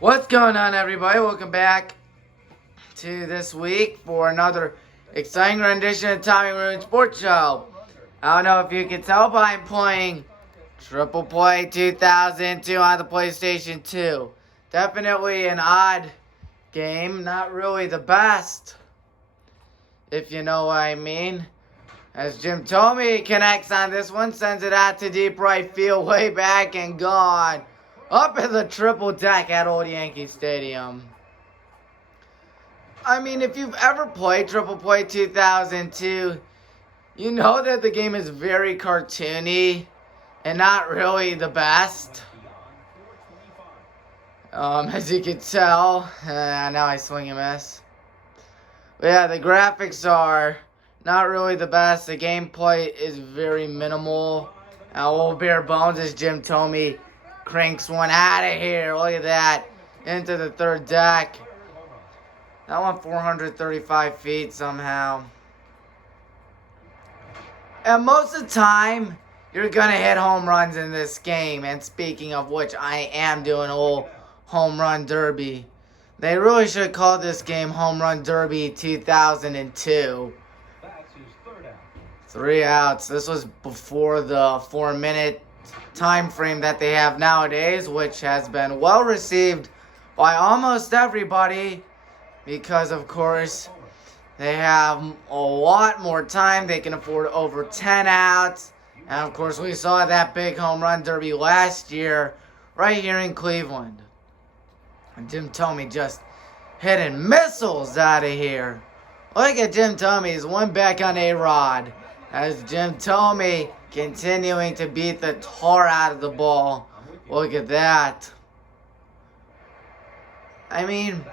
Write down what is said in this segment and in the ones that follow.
What's going on, everybody? Welcome back to this week for another exciting rendition of Tommy Maroon Sports Show. I don't know if you can tell, but I'm playing Triple Play 2002 on the PlayStation 2. Definitely an odd game, not really the best, if you know what I mean. As Jim told me, he connects on this one, sends it out to deep right field, way back and gone. Up in the triple deck at Old Yankee Stadium. I mean, if you've ever played Triple Play 2002, you know that the game is very cartoony and not really the best. As you can tell, now I swing and miss. But yeah, the graphics are not really the best. The gameplay is very minimal. Old bare bones, as Jim told me, cranks one out of here. Look at that. Into the third deck. That went 435 feet somehow. And most of the time, you're going to hit home runs in this game. And speaking of which, I am doing a little home run derby. They really should call this game Home Run Derby 2002. 3 outs. This was before the 4-minute time frame that they have nowadays, which has been well received by almost everybody because, of course, they have a lot more time. They can afford over 10 outs. And, of course, we saw that big home run derby last year right here in Cleveland. And Jim Tomey just hitting missiles out of here. Look at Jim Tomey. He's one back on A-Rod. As Jim Tomey continuing to beat the tar out of the ball. Look at that. I mean,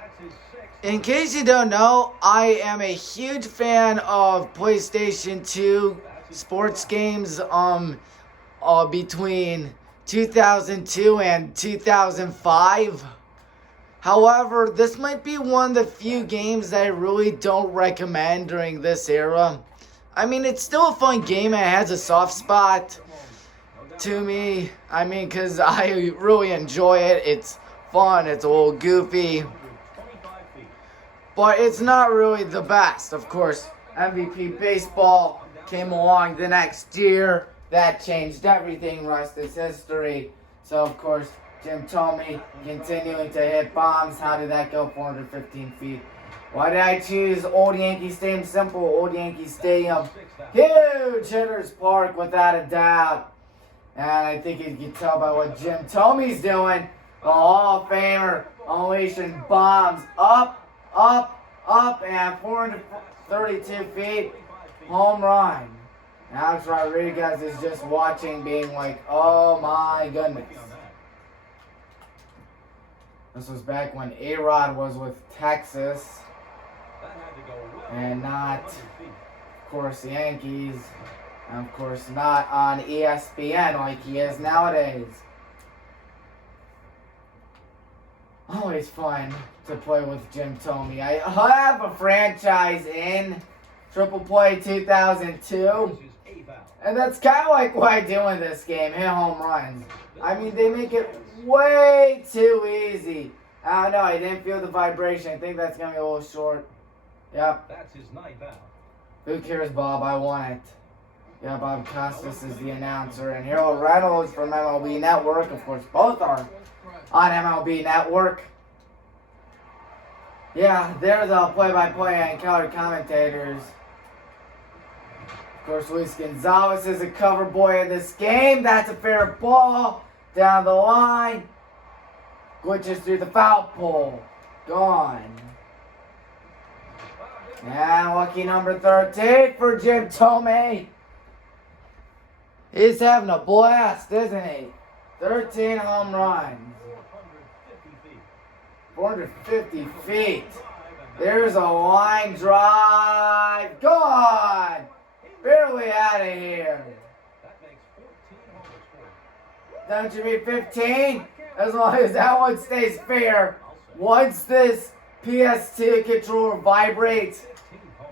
in case you don't know, I am a huge fan of PlayStation 2 sports games between 2002 and 2005. However, this might be one of the few games that I really don't recommend during this era. I mean, it's still a fun game and it has a soft spot to me. I mean, because I really enjoy it. It's fun. It's a little goofy. But it's not really the best. Of course, MVP Baseball came along the next year. That changed everything. Rest is history. So, of course, Jim Tomey continuing to hit bombs. How did that go 415 feet? Why did I choose Old Yankee Stadium? Simple, Old Yankee Stadium. Huge hitters park without a doubt. And I think you can tell by what Jim Tomey's doing. The Hall of Famer unleashing bombs up, and 432 feet. Home run. Alex Rodriguez is just watching being like, oh my goodness. This was back when A-Rod was with Texas. And not, of course, the Yankees. And, of course, not on ESPN like he is nowadays. Always fun to play with Jim Tomey. I have a franchise in Triple Play 2002. And that's kind of like what I do in this game, hit home runs. I mean, they make it way too easy. I don't know, I didn't feel the vibration. I think that's going to be a little short. Yep. That's his ninth out. Who cares, Bob? I want it. Yeah, Bob Costas is the announcer. And Harold Reynolds from MLB Network. Of course, both are on MLB Network. Yeah, they're the play-by-play and color commentators. Of course, Luis Gonzalez is a cover boy in this game. That's a fair ball. Down the line. Glitches through the foul pole. Gone. And lucky number 13 for Jim Tomey. He's having a blast, isn't he? 13 home runs. 450 feet. There's a line drive. Gone. Barely out of here. Don't you mean 15? As long as that one stays fair. Once this PS2 controller vibrates,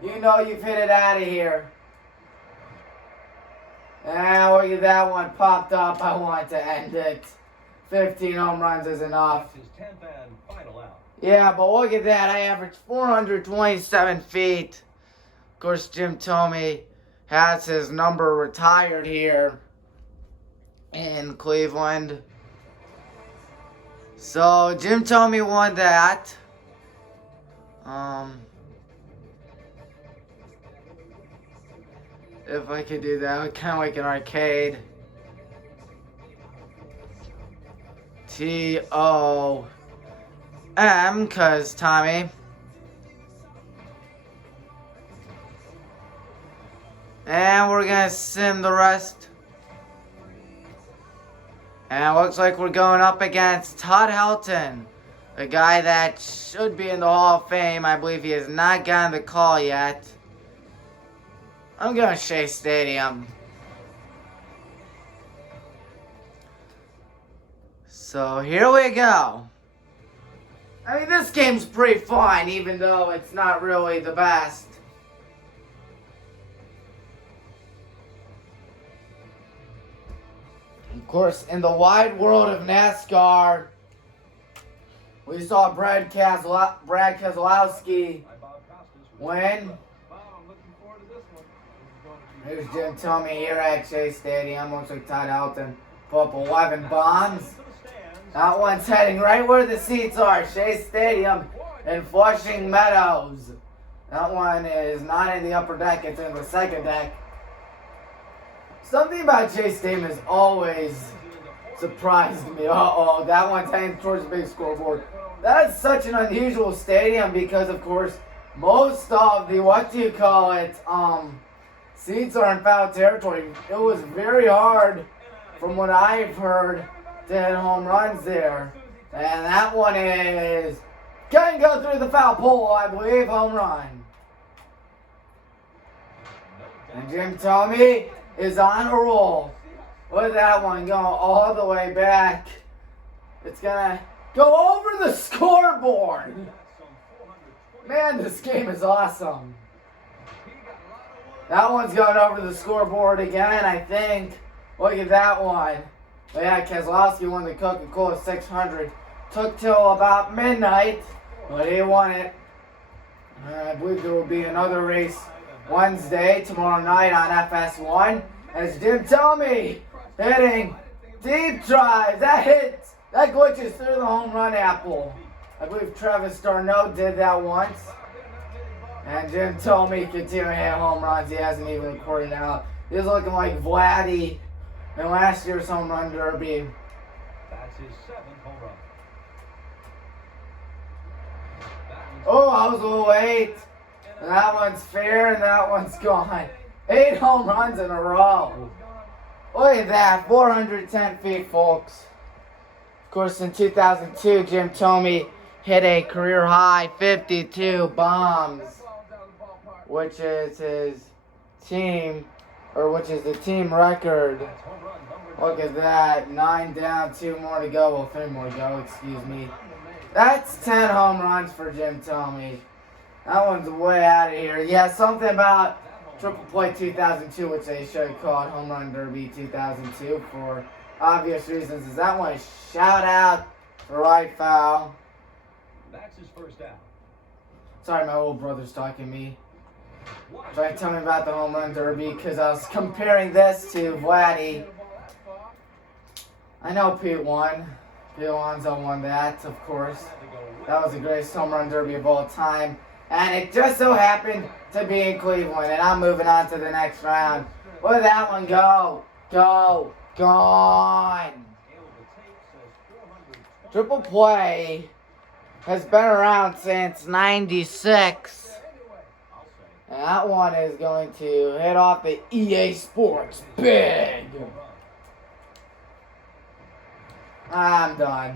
you know you've hit it out of here. And look at that one popped up. I want to end it. 15 home runs is enough. His 10th and final out. Yeah, but look at that. I averaged 427 feet. Of course, Jim Thome has his number retired here in Cleveland. So, Jim Thome won that. If I could do that, kind of like an arcade. TOM, cause Tommy. And we're gonna sim the rest. And it looks like we're going up against Todd Helton, a guy that should be in the Hall of Fame. I believe he has not gotten the call yet. I'm going Shea Stadium. So here we go. I mean, this game's pretty fun, even though it's not really the best. Of course, in the wide world of NASCAR, we saw Brad Keselowski win. Here's Jim Thome here at Shea Stadium. Looks like Todd Helton put up 11 bombs. That one's heading right where the seats are, Shea Stadium in Flushing Meadows. That one is not in the upper deck, it's in the second deck. Something about Shea Stadium has always surprised me. Uh-oh, that one's heading towards the big scoreboard. That is such an unusual stadium because, of course, most of the, seats are in foul territory. It was very hard, from what I've heard, to hit home runs there. And that one is going to go through the foul pole, I believe, home run. And Jim Thome is on a roll. Look at that one going all the way back. It's going to go over the scoreboard. Man, this game is awesome. That one's going over the scoreboard again, I think. Look at that one. But yeah, Keselowski won the Coca-Cola 600. Took till about midnight, but he won it. I believe there will be another race Wednesday, tomorrow night on FS1. As Jim Thome hitting deep drives. That glitches through the home run apple. I believe Travis Darno did that once. And Jim Thome continuing to hit home runs. He hasn't even recorded out. He's looking like Vladdy in last year's home run derby. That's his 7th home run. Oh, I was a little late. And that one's fair and that one's gone. 8 home runs in a row. Look at that, 410 feet, folks. Of course, in 2002, Jim Thome hit a career high 52 bombs, which is the team record. Look at that, 9 down, 2 more to go, well 3 more to go, excuse me. That's 10 home runs for Jim Thome. That one's way out of here. Yeah, something about Triple Play 2002, which they should have called Home Run Derby 2002 for obvious reasons. Is that one a shout out for right foul? That's his first out. Sorry, my old brother's talking to me. Trying to tell me about the Home Run Derby because I was comparing this to Vladdy. I know Pete won. Pete Alonso won that, of course. That was the greatest Home Run Derby of all time. And it just so happened to be in Cleveland. And I'm moving on to the next round. Look at that one go. Go. Gone. Triple Play has been around since '96. And that one is going to hit off the EA Sports big. I'm done.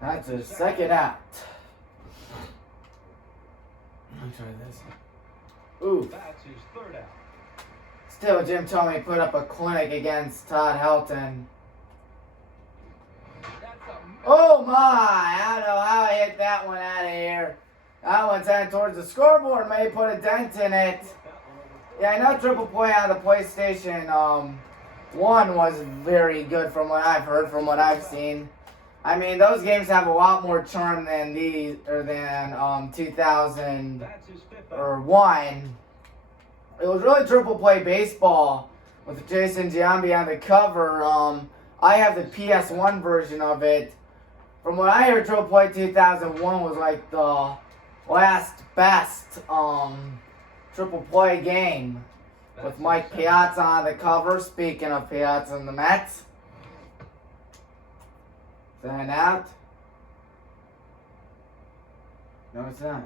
That's a second out. Let me try this. Ooh. That's his third out. Still, Jim Thome put up a clinic against Todd Helton. Oh my! I don't know how I hit that one out of here. That one's heading towards the scoreboard. May put a dent in it. Yeah, I know Triple Play on the PlayStation 1 was very good from what I've heard, from what I've seen. I mean, those games have a lot more charm than 2000 That's his fifth out. or 1. It was really triple play baseball with Jason Giambi on the cover. I have the PS1 version of it. From what I heard, triple play 2001 was like the last best triple play game with Mike Piazza on the cover. Speaking of Piazza and the Mets. Is that an out? No, it's not.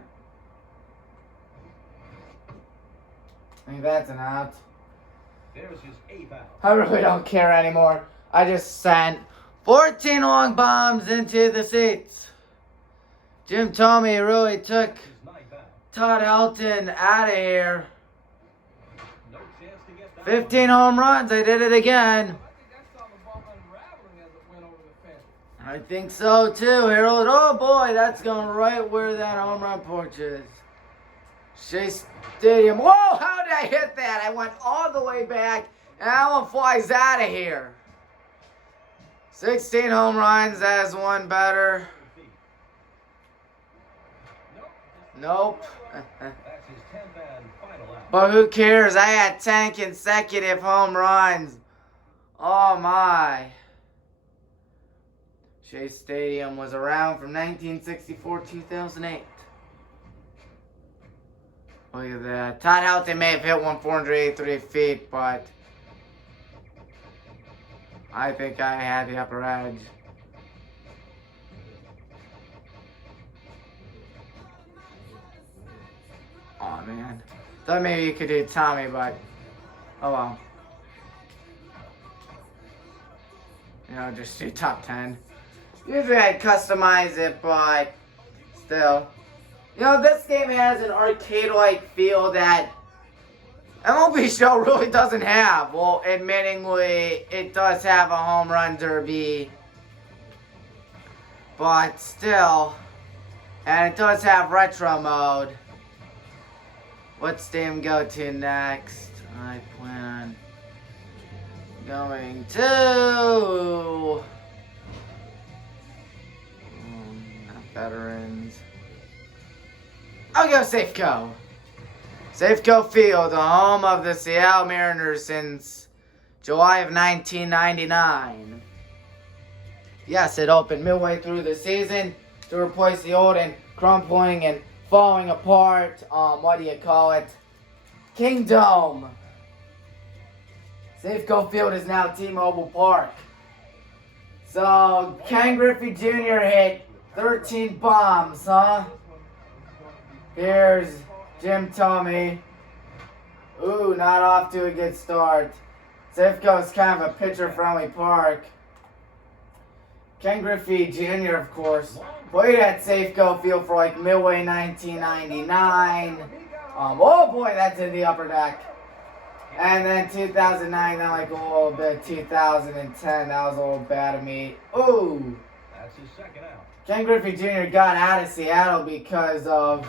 I think that's an out. There's his eighth out. I really don't care anymore. I just sent 14 long bombs into the seats. Jim Thome really took His ninth out. Todd Helton out of here. No chance to get that 15 home runs. They did it again. I think so too, Harold. Oh boy, that's going right where that home run porch is. Shea Stadium. Whoa, how did I hit that? I went all the way back, and that one flies out of here. 16 home runs, that's one better. Nope. That's his 10th and final out. But who cares? I had 10 consecutive home runs. Oh my. Shea Stadium was around from 1964-2008. Look at that. Todd Helton may have hit one 483 feet, but I think I had the upper edge. Oh man. Thought maybe you could do Tommy, but oh well. You know, just do top 10. Usually I'd customize it, but still. You know, this game has an arcade-like feel that MLB Show really doesn't have. Well, admittingly, it does have a home run derby. But still. And it does have retro mode. What stadium go to next? I plan going to Veterans. I'll go Safeco. Safeco Field, the home of the Seattle Mariners since July of 1999. Yes, it opened midway through the season to replace the old and crumbling and falling apart, what do you call it? Kingdome. Safeco Field is now T-Mobile Park. So, Ken Griffey Jr. hit 13 bombs, huh? Here's Jim Thome. Ooh, not off to a good start. Safeco is kind of a pitcher-friendly park. Ken Griffey Jr., of course, played at Safeco Field for like midway 1999. Oh boy, that's in the upper deck. And then 2009, then like a little bit 2010, that was a little bad of me. Ooh. That's his second out. Ken Griffey Jr. got out of Seattle because of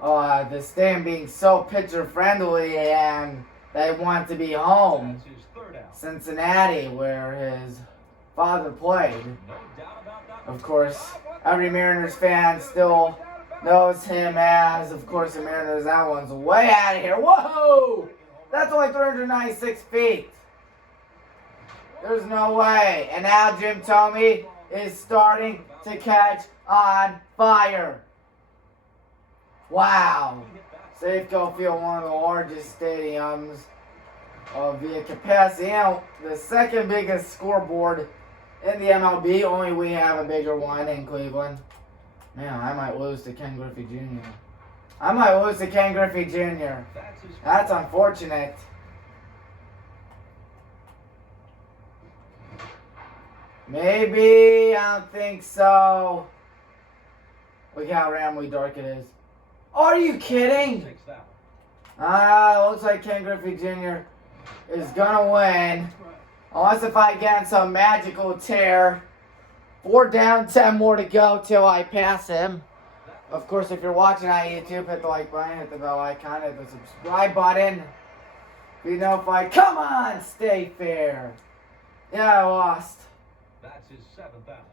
the stadium being so pitcher friendly and they want to be home. That's his third out. Cincinnati, where his father played. No doubt about that. Of course, every Mariners fan still knows him as, of course, the Mariners. That one's way out of here. Whoa! That's only 396 feet. There's no way. And now Jim Thome is starting to catch on fire. Wow. Safeco Field, one of the largest stadiums via capacity. You know, the second biggest scoreboard in the MLB. Only we have a bigger one in Cleveland. Man, I might lose to Ken Griffey Jr. I might lose to Ken Griffey Jr. That's unfortunate. Maybe, I don't think so. Look how ramly dark it is. Are you kidding? Sixth out. Looks like Ken Griffey Jr. is gonna win. Unless if I get some magical tear. 4 down, 10 more to go till I pass him. Of course, if you're watching on YouTube, hit the like button, hit the bell icon, hit the subscribe button. Be no fight. Come on, stay fair. Yeah, I lost. That's his 7th out.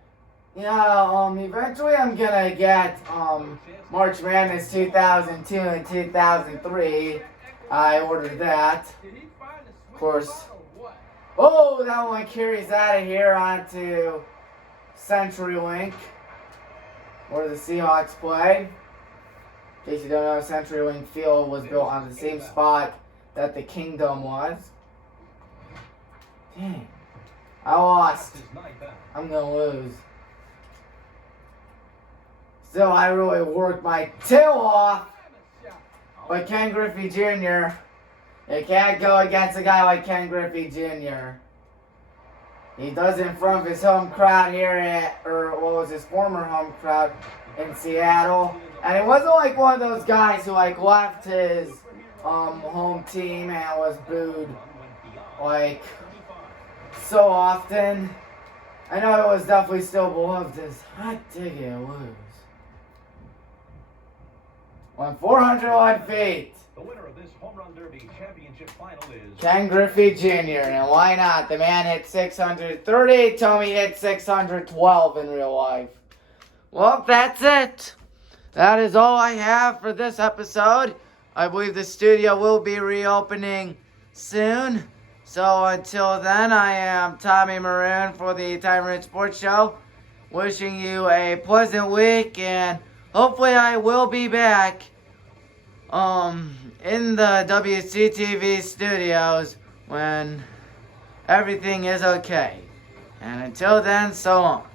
Yeah, eventually I'm gonna get, March Madness 2002 and 2003. I ordered that. Of course. Oh, that one carries out of here onto CenturyLink, where the Seahawks play. In case you don't know, CenturyLink Field was built on the same spot that the Kingdom was. Dang. I lost. His 9th out. I'm gonna lose. So I really worked my tail off. But Ken Griffey Jr., you can't go against a guy like Ken Griffey Jr. He does it in front of his home crowd here or what was his former home crowd in Seattle. And it wasn't like one of those guys who like left his home team and was booed like so often. I know it was definitely still beloved as hot diggity lose. Won 401 feet. The winner of this Home Run Derby championship final is Ken Griffey Jr. And why not? The man hit 630. Tommy hit 612 in real life. Well, that's it. That is all I have for this episode. I believe the studio will be reopening soon. So until then, I am Tommy Maroon for the Time Maroon Sports Show. Wishing you a pleasant week, and hopefully I will be back in the WCTV studios when everything is okay. And until then, so long.